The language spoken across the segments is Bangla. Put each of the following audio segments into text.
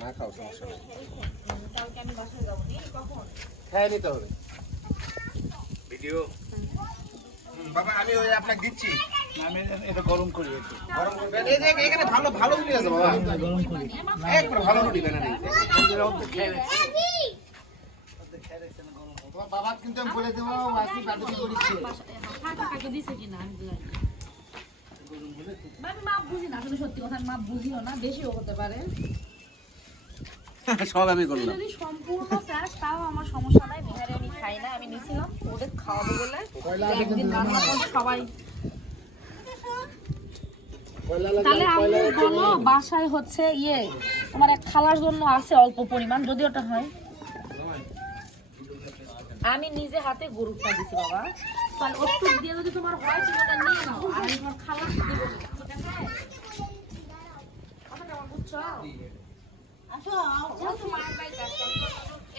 না খাও সমস্যা নেই। কালকে আমি বাসায় যাবো নি কখন? খেয়ে নিতে হবে ভিডিও। বাবা আমি ওই আপনাকে দিচ্ছি। আমি এটা গরম করি একটু। গরম করবেন। এই যে এখানে ভালো ভালো রুটি আছে বাবা। গরম করি। একবার ভালো রুটি বানান এই যে। তোমার বাবা কিন্তু আমি বলে দেবো বাকি বাকি করিছে। কাকে দিছে কিনা আমি জানি না। আমি মাপ বুঝি না, আসলে সত্যি কথা মাপ বুঝিও না, বেশিও হতে পারে। সব আমি করলাম। যদি সম্পূর্ণ চাস তাও আমার সমস্যা নাই, বিহারে আমি খাই না, আমি নিছিলাম ওদের খাওয়াবো বলে। একদিন রান্না করলে সবাই। তাহলে আমি বলো বাসায় হচ্ছে ইয়ে তোমার এক খালার জন্য আছে অল্প পরিমাণ, যদি ওটা হয়। আমি নিজে হাতে গরুটা দিছি বাবা, তাহলে ওষুধ দিয়ে যদি তোমার হয় তুমি ওটা নিয়ে নাও, আর আমি তোমার খালার দিব না, ঠিক আছে? কথাটা আমার বুঝছো? আসো যেহেতু মায়ের বাড়িতে আসছো,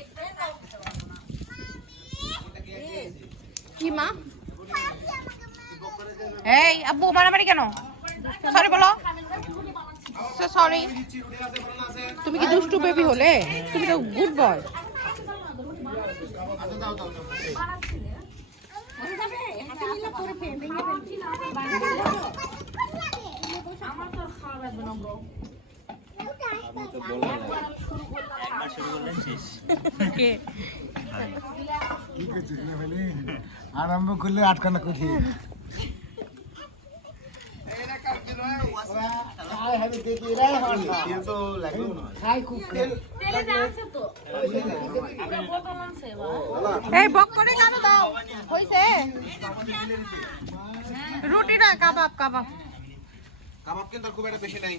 একটাই তাও দিতে পারবো না। কি মা? এই আব্বু মারামারি কেন? সরি বলো। সরি। তুমি কি দুষ্টু বেবি হলে? তুমি তো গুড বয়। আমার তো আর খাওয়া লাগবে না bro। আরম্ভ করলে আটখানা কঠিন। এই বক করে কেন দাও? হইছে? রুটি না কাবাব কাবাব। কাবাব কিন্তু খুব একটা বেশি নাই।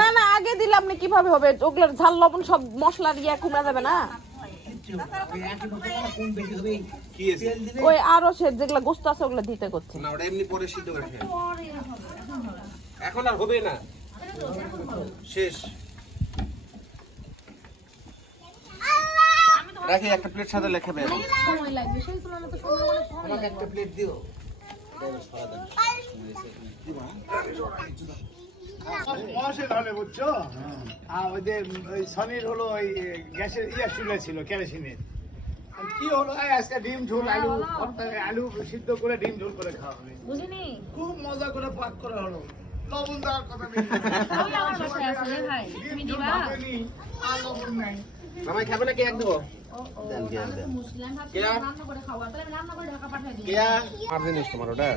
না না আগে দিলাম না কিভাবে হবে? ওগুলোর ঝাল লবণ সব মশলা দিয়ে কমে যাবে না? কি আছে? ওই আরো সে যেগুলো গোস্ত আছে ওগুলো দিতে করছে। না ওটা এমনি পরে সিদ্ধ করে খেয়ে। এখন আর হবে না, শেষ। রাখি একটা প্লেট সাথে লেখা বের। সময় লাগবে, সেই তুলনায় তো সময় অনেক কম লাগবে। একটা প্লেট দিও। মহাশয় হলে বুঝছো? আর ওই যে ওই সনির হলো ওই গ্যাসের চুলা ছিল কেরোসিনের। কি হলো আজকে ডিম ঝোল আলু আলু সিদ্ধ করে ডিম ঝোল করে খাওয়া হবে। বুঝিনি? খুব মজা করে পাক করা হলো। লবণ দেওয়ার কথা নেই। তাহলে আমার বাসায় আছে রে ভাই, তুমি দিবা? আর লবণ নাই। মামাই খাবে না, কে এক দেবো? মুসলিম ভাবছি রান্না করে খাওয়া, তাহলে আমি রান্না করে ঢাকা পাঠিয়ে দিই। কেয়া আর জিনিস তোমার ওটা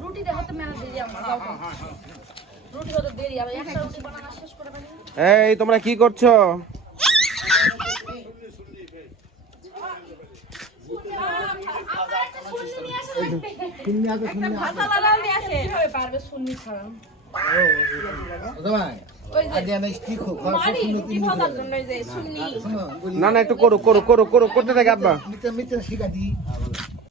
রুটি দেখো তো মেলা দেরি আমার যাও তো। রুটি কত দেরি, আমি একটা রুটি বানানো শেষ করে ফেলি। এই তোমরা কি করছো? ভাষা লালাও নিয়ে আসে। কিভাবে পারবে সুন্নি ছাড়া? রুটি খাওয়ার জন্য যে সুন্নি। না না একটু করো করো করো করো করতে থাকে আব্বা। মিত্র শিখা দিই